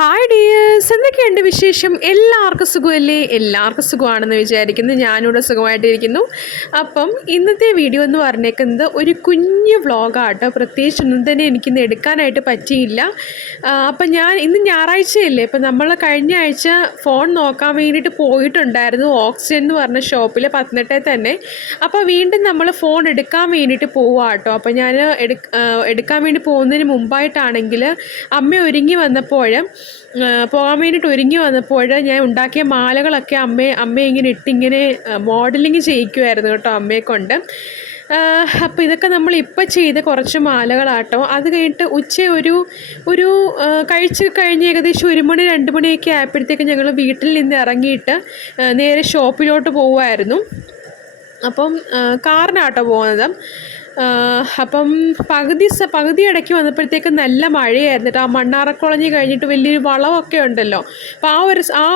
Hi dears, എന്തൊക്കെയുണ്ട് വിശേഷം? എല്ലാവർക്കും സുഖമല്ലേ? എല്ലാവർക്കും സുഖമാണെന്ന് വിചാരിക്കുന്നു. ഞാനിവിടെ സുഖമായിട്ടിരിക്കുന്നു. അപ്പം ഇന്നത്തെ വീഡിയോ എന്ന് പറഞ്ഞേക്കുന്നത് ഒരു കുഞ്ഞു വ്ളോഗാട്ടോ. പ്രത്യേകിച്ചൊന്നും തന്നെ എനിക്കിന്ന് എടുക്കാനായിട്ട് പറ്റിയില്ല. അപ്പം ഇന്ന് ഞായറാഴ്ചയല്ലേ, ഇപ്പം നമ്മൾ കഴിഞ്ഞ ആഴ്ച ഫോൺ നോക്കാൻ വേണ്ടിയിട്ട് പോയിട്ടുണ്ടായിരുന്നു ഓക്സിജൻ എന്ന് പറഞ്ഞ ഷോപ്പിൽ പത്തനംതിട്ടയിൽ തന്നെ. അപ്പോൾ വീണ്ടും നമ്മൾ ഫോൺ എടുക്കാൻ വേണ്ടിയിട്ട് പോവാട്ടോ. അപ്പം ഞാൻ എടുക്കാൻ വേണ്ടി പോകുന്നതിന് മുമ്പായിട്ടാണെങ്കിൽ അമ്മ ഒരുങ്ങി പോകാൻ വേണ്ടിയിട്ട് ഒരുങ്ങി വന്നപ്പോൾ ഞാൻ ഉണ്ടാക്കിയ മാലകളൊക്കെ അമ്മ ഇങ്ങനെ ഇട്ടിങ്ങനെ മോഡലിങ് ചെയ്യിക്കുമായിരുന്നു കേട്ടോ അമ്മയെ കൊണ്ട്. അപ്പോൾ ഇതൊക്കെ നമ്മളിപ്പോൾ ചെയ്ത കുറച്ച് മാലകളാട്ടോ. അത് കഴിഞ്ഞിട്ട് ഒരു കഴിച്ച് കഴിഞ്ഞ് ഏകദേശം 1 മണി 2 മണിയൊക്കെ ആയപ്പോഴത്തേക്ക് ഞങ്ങൾ വീട്ടിൽ നിന്ന് ഇറങ്ങിയിട്ട് നേരെ ഷോപ്പിലോട്ട് പോവുമായിരുന്നു. അപ്പം കാറിനാട്ടോ പോകുന്നത്. അപ്പം പകുതി ഇടയ്ക്ക് വന്നപ്പോഴത്തേക്ക് നല്ല മഴയായിരുന്നു കേട്ടോ. ആ മണ്ണാറക്കുളഞ്ഞ് കഴിഞ്ഞിട്ട് വലിയൊരു വളമൊക്കെ ഉണ്ടല്ലോ. അപ്പോൾ ആ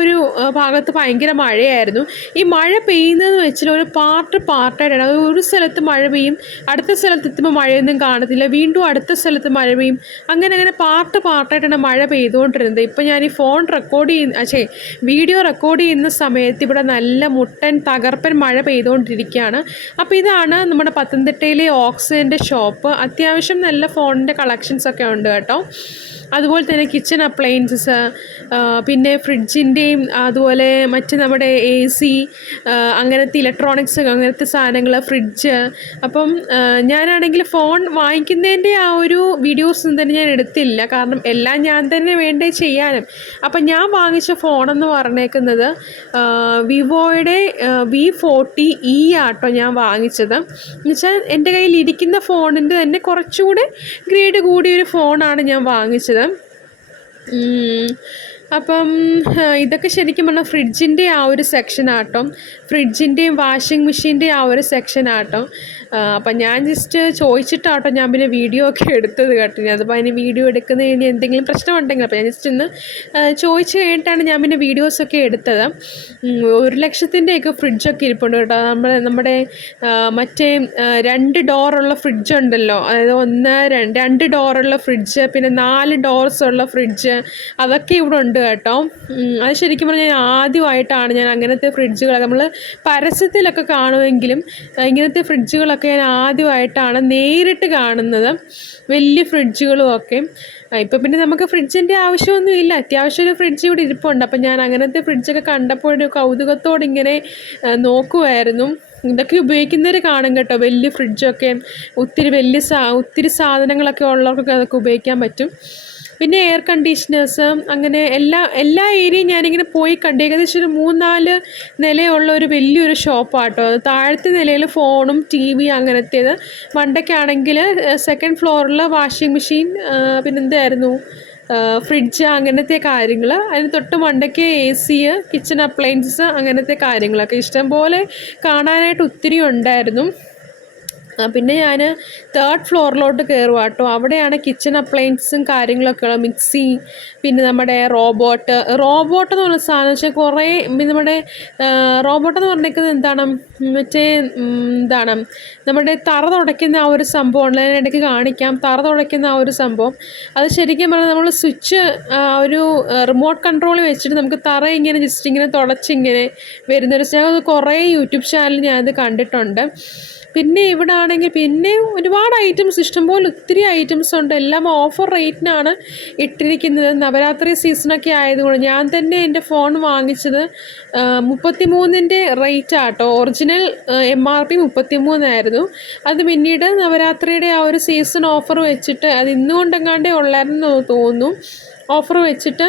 ഒരു ഭാഗത്ത് ഭയങ്കര മഴയായിരുന്നു. ഈ മഴ പെയ്യുന്നതെന്ന് വെച്ചാൽ ഒരു പാർട്ടായിട്ടാണ്. ഒരു സ്ഥലത്ത് മഴ പെയ്യും, അടുത്ത സ്ഥലത്ത് എത്തുമ്പോൾ മഴയൊന്നും കാണത്തില്ല, വീണ്ടും അടുത്ത സ്ഥലത്ത് മഴ പെയ്യും, അങ്ങനെ പാർട്ടായിട്ടാണ് മഴ പെയ്തുകൊണ്ടിരുന്നത്. ഇപ്പം ഞാൻ ഈ വീഡിയോ റെക്കോർഡ് ചെയ്യുന്ന സമയത്ത് ഇവിടെ നല്ല മുട്ടൻ തകർപ്പൻ മഴ പെയ്തുകൊണ്ടിരിക്കുകയാണ്. അപ്പോൾ ഇതാണ് നമ്മുടെ പത്തനംതിട്ടയിലെ ഓക്സിജൻ്റെ ഷോപ്പ്. അത്യാവശ്യം നല്ല ഫോണിൻ്റെ കളക്ഷൻസൊക്കെ ഉണ്ട് കേട്ടോ. അതുപോലെ തന്നെ കിച്ചൺ അപ്ലയൻസസ്, പിന്നെ ഫ്രിഡ്ജിൻ്റെയും അതുപോലെ മറ്റ് നമ്മുടെ AC, അങ്ങനത്തെ ഇലക്ട്രോണിക്സ്, അങ്ങനത്തെ സാധനങ്ങൾ, ഫ്രിഡ്ജ്. അപ്പം ഞാനാണെങ്കിൽ ഫോൺ വാങ്ങിക്കുന്നതിൻ്റെ ആ ഒരു വീഡിയോസൊന്നും തന്നെ ഞാൻ എടുത്തില്ല, കാരണം എല്ലാം ഞാൻ തന്നെ വേണ്ടേ ചെയ്യാനും. അപ്പം ഞാൻ വാങ്ങിച്ച ഫോണെന്ന് പറഞ്ഞേക്കുന്നത് വിവോയുടെ V40E ആട്ടോ ഞാൻ വാങ്ങിച്ചത്. എന്നുവെച്ചാൽ എൻ്റെ കയ്യിൽ ഇരിക്കുന്ന ഫോണിൻ്റെ തന്നെ കുറച്ചുകൂടെ ഗ്രേഡ് കൂടിയൊരു ഫോണാണ് ഞാൻ വാങ്ങിച്ചത്. അപ്പം ഇതൊക്കെ ശരിക്കും പറഞ്ഞാൽ ഫ്രിഡ്ജിൻ്റെ ആ ഒരു സെക്ഷനാട്ടോ, ഫ്രിഡ്ജിൻ്റെയും വാഷിംഗ് മെഷീൻ്റെയും ആ ഒരു സെക്ഷനാട്ടോ. അപ്പം ഞാൻ ജസ്റ്റ് ചോദിച്ചിട്ടാട്ടോ ഞാൻ പിന്നെ വീഡിയോ ഒക്കെ എടുത്തത് കേട്ടോ. അതിപ്പോൾ അതിന് വീഡിയോ എടുക്കുന്നതിന് എന്തെങ്കിലും പ്രശ്നമുണ്ടെങ്കിൽ അപ്പോൾ ഞാൻ ജസ്റ്റ് ഒന്ന് ചോദിച്ചു കഴിഞ്ഞിട്ടാണ് ഞാൻ പിന്നെ വീഡിയോസൊക്കെ എടുത്തത്. 1,00,000-ൻ്റെയൊക്കെ ഫ്രിഡ്ജൊക്കെ ഇരിപ്പുണ്ട് കേട്ടോ. നമ്മുടെ മറ്റേ 2 ഡോറുള്ള ഫ്രിഡ്ജ് ഉണ്ടല്ലോ, അതായത് 2 ഡോറുള്ള ഫ്രിഡ്ജ്, പിന്നെ 4 ഡോർസുള്ള ഫ്രിഡ്ജ്, അതൊക്കെ ഇവിടെ ഉണ്ട് കേട്ടോ. അത് ശരിക്കും പറഞ്ഞാൽ ഞാൻ ആദ്യമായിട്ടാണ് അങ്ങനത്തെ ഫ്രിഡ്ജുകളൊക്കെ നമ്മൾ പരസ്യത്തിലൊക്കെ കാണുമെങ്കിലും ഇങ്ങനത്തെ ഫ്രിഡ്ജുകളൊക്കെ ഞാൻ ആദ്യമായിട്ടാണ് നേരിട്ട് കാണുന്നത്, വലിയ ഫ്രിഡ്ജുകളും ഒക്കെ. ഇപ്പം പിന്നെ നമുക്ക് ഫ്രിഡ്ജിൻ്റെ ആവശ്യമൊന്നും ഇല്ല, അത്യാവശ്യം ഒരു ഫ്രിഡ്ജ് ഇവിടെ ഇരിപ്പുണ്ട്. അപ്പം ഞാൻ അങ്ങനത്തെ ഫ്രിഡ്ജൊക്കെ കണ്ടപ്പോൾ ഒരു കൗതുകത്തോടെ ഇങ്ങനെ നോക്കുമായിരുന്നു. ഇതൊക്കെ ഉപയോഗിക്കുന്നവർ കാണും കേട്ടോ, വലിയ ഫ്രിഡ്ജൊക്കെ, ഒത്തിരി സാധനങ്ങളൊക്കെ ഉള്ളവർക്കൊക്കെ അതൊക്കെ ഉപയോഗിക്കാൻ പറ്റും. പിന്നെ എയർ കണ്ടീഷണേഴ്സ്, അങ്ങനെ എല്ലാ ഏരിയയും ഞാനിങ്ങനെ പോയി കണ്ട്. ഏകദേശം ഒരു 3-4 നിലയുള്ള ഒരു വലിയൊരു ഷോപ്പാട്ടോ. അത് താഴത്തെ നിലയിൽ ഫോണും TV അങ്ങനത്തേത്, മണ്ടയ്ക്കാണെങ്കിൽ 2nd ഫ്ലോറിൽ വാഷിംഗ് മെഷീൻ, പിന്നെന്തായിരുന്നു ഫ്രിഡ്ജ്, അങ്ങനത്തെ കാര്യങ്ങൾ. അതിന് തൊട്ട് മണ്ടയ്ക്ക് AC, കിച്ചൺ അപ്ലയൻസസ്, അങ്ങനത്തെ കാര്യങ്ങളൊക്കെ ഇഷ്ടംപോലെ കാണാനായിട്ട് ഒത്തിരി ഉണ്ടായിരുന്നു. പിന്നെ ഞാൻ 3rd ഫ്ലോറിലോട്ട് കയറുക കേട്ടോ. അവിടെയാണ് കിച്ചൺ അപ്ലയൻസും കാര്യങ്ങളൊക്കെ ഉള്ളത്. മിക്സി, പിന്നെ നമ്മുടെ റോബോട്ട് എന്ന് പറഞ്ഞ സാധനം വെച്ചാൽ കുറേ, നമ്മുടെ റോബോട്ടെന്ന് പറഞ്ഞേക്കുന്നത് നമ്മുടെ തറ തുടയ്ക്കുന്ന ആ ഒരു സംഭവം ഉണ്ട്. അതിനിടയ്ക്ക് കാണിക്കാം, തറ തുടയ്ക്കുന്ന ആ ഒരു സംഭവം. അത് ശരിക്കും പറഞ്ഞാൽ നമ്മൾ സ്വിച്ച് ഒരു റിമോട്ട് കൺട്രോൾ വെച്ചിട്ട് നമുക്ക് തറ ഇങ്ങനെ ജസ്റ്റ് ഇങ്ങനെ തുടച്ചിങ്ങനെ വരുന്നൊരു, ഞാൻ കുറേ യൂട്യൂബ് ചാനൽ ഞാനത് കണ്ടിട്ടുണ്ട്. പിന്നെ ഇവിടെ ആണെങ്കിൽ പിന്നെ ഒരുപാട് ഐറ്റംസ്, ഇഷ്ടംപോലെ ഒത്തിരി ഐറ്റംസ് ഉണ്ട്. എല്ലാം ഓഫർ റേറ്റിനാണ് ഇട്ടിരിക്കുന്നത്. നവരാത്രി സീസണൊക്കെ ആയതുകൊണ്ട് ഞാൻ തന്നെ എൻ്റെ ഫോൺ വാങ്ങിച്ചത് 33-ൻ്റെ റേറ്റ് ആട്ടോ. ഒറിജിനൽ MRP 33 ആയിരുന്നു. അത് പിന്നീട് നവരാത്രിയുടെ ആ ഒരു സീസൺ ഓഫർ വെച്ചിട്ട്, അത് ഇന്നുകൊണ്ടെങ്ങാണ്ടേ ഉള്ളായിരുന്നു തോന്നുന്നു, ഓഫർ വെച്ചിട്ട്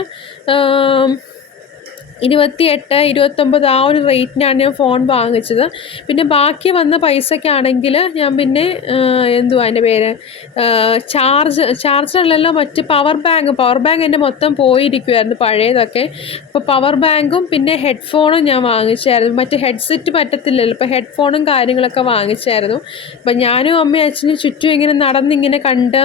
28, 29 ആ ഒരു റേറ്റിനാണ് ഞാൻ ഫോൺ വാങ്ങിച്ചത്. പിന്നെ ബാക്കി വന്ന പൈസയ്ക്കാണെങ്കിൽ ഞാൻ പിന്നെ അതിൻ്റെ പേര് ചാർജറല്ലല്ലോ, മറ്റ് പവർ ബാങ്ക് എൻ്റെ മൊത്തം പോയിരിക്കുമായിരുന്നു പഴയതൊക്കെ. അപ്പോൾ പവർ ബാങ്കും പിന്നെ ഹെഡ്ഫോണും ഞാൻ വാങ്ങിച്ചായിരുന്നു. മറ്റ് ഹെഡ്സെറ്റ് പറ്റത്തില്ലല്ലോ, ഇപ്പോൾ ഹെഡ്ഫോണും കാര്യങ്ങളൊക്കെ വാങ്ങിച്ചായിരുന്നു. അപ്പം ഞാനും അമ്മയും അച്ഛനും ചുറ്റും ഇങ്ങനെ നടന്നിങ്ങനെ കണ്ട്,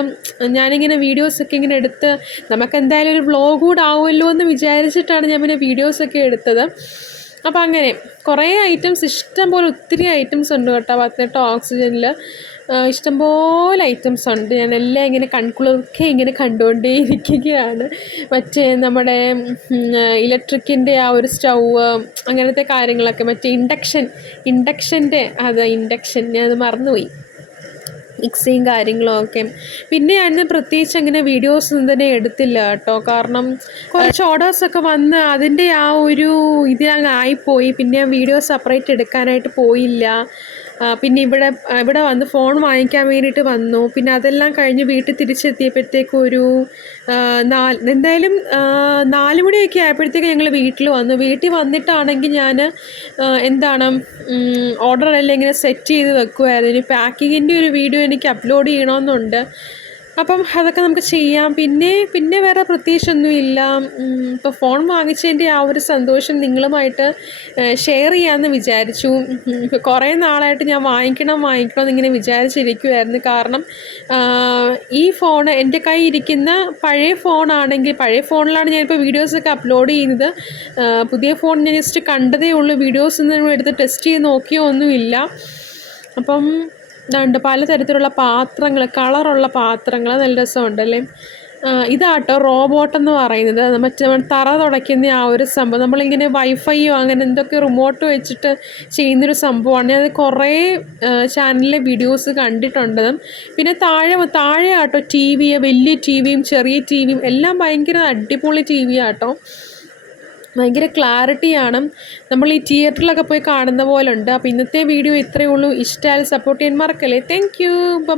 ഞാനിങ്ങനെ വീഡിയോസൊക്കെ ഇങ്ങനെ എടുത്ത്, നമുക്കെന്തായാലും ഒരു വ്ളോഗ് കൂടെ ആവുമല്ലോ എന്ന് വിചാരിച്ചിട്ടാണ് ഞാൻ പിന്നെ വീഡിയോസൊക്കെ എടുത്തത്. അപ്പോൾ അങ്ങനെ കുറേ ഐറ്റംസ്, ഇഷ്ടം പോലെ ഒത്തിരി ഐറ്റംസ് ഉണ്ട് കേട്ടോ പത്തനംതിട്ട ഓക്സിജനിൽ. ഇഷ്ടംപോലെ ഐറ്റംസ് ഉണ്ട്. ഞാനെല്ലാം ഇങ്ങനെ കൺകുളിർക്കെ ഇങ്ങനെ കണ്ടുകൊണ്ടേയിരിക്കുകയാണ്. മറ്റേ നമ്മുടെ ഇലക്ട്രിക്കിൻ്റെ ആ ഒരു സ്റ്റൗവ്, അങ്ങനത്തെ കാര്യങ്ങളൊക്കെ, മറ്റേ ഇൻഡക്ഷൻ്റെ ഞാനത് മറന്നുപോയി, മിക്സിയും കാര്യങ്ങളും ഒക്കെ. പിന്നെ ഞാൻ പ്രത്യേകിച്ച് അങ്ങനെ വീഡിയോസ് ഒന്നും തന്നെ എടുത്തില്ല കേട്ടോ, കാരണം കുറച്ച് ഓർഡേഴ്സൊക്കെ വന്ന് അതിൻ്റെ ആ ഒരു ഇതിലങ്ങ് ആയിപ്പോയി. പിന്നെ വീഡിയോ സെപ്പറേറ്റ് എടുക്കാനായിട്ട് പോയില്ല. പിന്നെ ഇവിടെ വന്ന് ഫോൺ വാങ്ങിക്കാൻ വേണ്ടിയിട്ട് വന്നു. പിന്നെ അതെല്ലാം കഴിഞ്ഞ് വീട്ടിൽ തിരിച്ചെത്തിയപ്പോഴത്തേക്കും ഒരു 4 മണിയൊക്കെ ആയപ്പോഴത്തേക്ക് ഞങ്ങൾ വീട്ടിൽ വന്നു. വീട്ടിൽ വന്നിട്ടാണെങ്കിൽ ഞാൻ ഓർഡറെല്ലാം ഇങ്ങനെ സെറ്റ് ചെയ്ത് വെക്കുമായിരുന്നു. ഇനി പാക്കിങ്ങിൻ്റെ ഒരു വീഡിയോ എനിക്ക് അപ്ലോഡ് ചെയ്യണമെന്നുണ്ട്. അപ്പം അതൊക്കെ നമുക്ക് ചെയ്യാം. പിന്നെ വേറെ പ്രത്യേകിച്ചൊന്നുമില്ല. ഇപ്പോൾ ഫോൺ വാങ്ങിച്ചതിൻ്റെ ആ ഒരു സന്തോഷം നിങ്ങളുമായിട്ട് ഷെയർ ചെയ്യാമെന്ന് വിചാരിച്ചു. ഇപ്പോൾ കുറേ നാളായിട്ട് ഞാൻ വാങ്ങിക്കണം എന്നിങ്ങനെ വിചാരിച്ചിരിക്കുമായിരുന്നു. കാരണം ഈ ഫോൺ എൻ്റെ കയ്യിൽ ഇരിക്കുന്ന പഴയ ഫോണിലാണ് ഞാനിപ്പോൾ വീഡിയോസൊക്കെ അപ്ലോഡ് ചെയ്യുന്നത്. പുതിയ ഫോൺ ഞാൻ ജസ്റ്റ് കണ്ടതേ ഉള്ളൂ, വീഡിയോസൊന്നും എടുത്ത് ടെസ്റ്റ് ചെയ്ത് നോക്കിയോ ഒന്നുമില്ല. അപ്പം ഇതുണ്ട് പലതരത്തിലുള്ള പാത്രങ്ങൾ, കളറുള്ള പാത്രങ്ങൾ, നല്ല രസമുണ്ടല്ലേ. ഇതാട്ടോ റോബോട്ടെന്ന് പറയുന്നത്. മറ്റേ തറ തുടയ്ക്കുന്ന ആ ഒരു സംഭവം, നമ്മളിങ്ങനെ വൈഫൈയോ അങ്ങനെ എന്തൊക്കെ റിമോട്ട് വെച്ചിട്ട് ചെയ്യുന്നൊരു സംഭവമാണ്. ഞാനത് കുറേ ചാനലിലെ വീഡിയോസ് കണ്ടിട്ടുണ്ട്. പിന്നെ താഴെ ആട്ടോ TV, വലിയ TVയും ചെറിയ TVയും എല്ലാം ഭയങ്കര അടിപൊളി TV ആട്ടോ. ഭയങ്കര ക്ലാരിറ്റിയാണ്, നമ്മൾ ഈ തിയേറ്ററിലൊക്കെ പോയി കാണുന്ന പോലെ ഉണ്ട്. അപ്പോൾ ഇന്നത്തെ വീഡിയോ ഇത്രയേ ഉള്ളൂ. ഇഷ്ടമായാൽ സപ്പോർട്ട് ചെയ്യാൻ മറക്കല്ലേ. Thank you, by.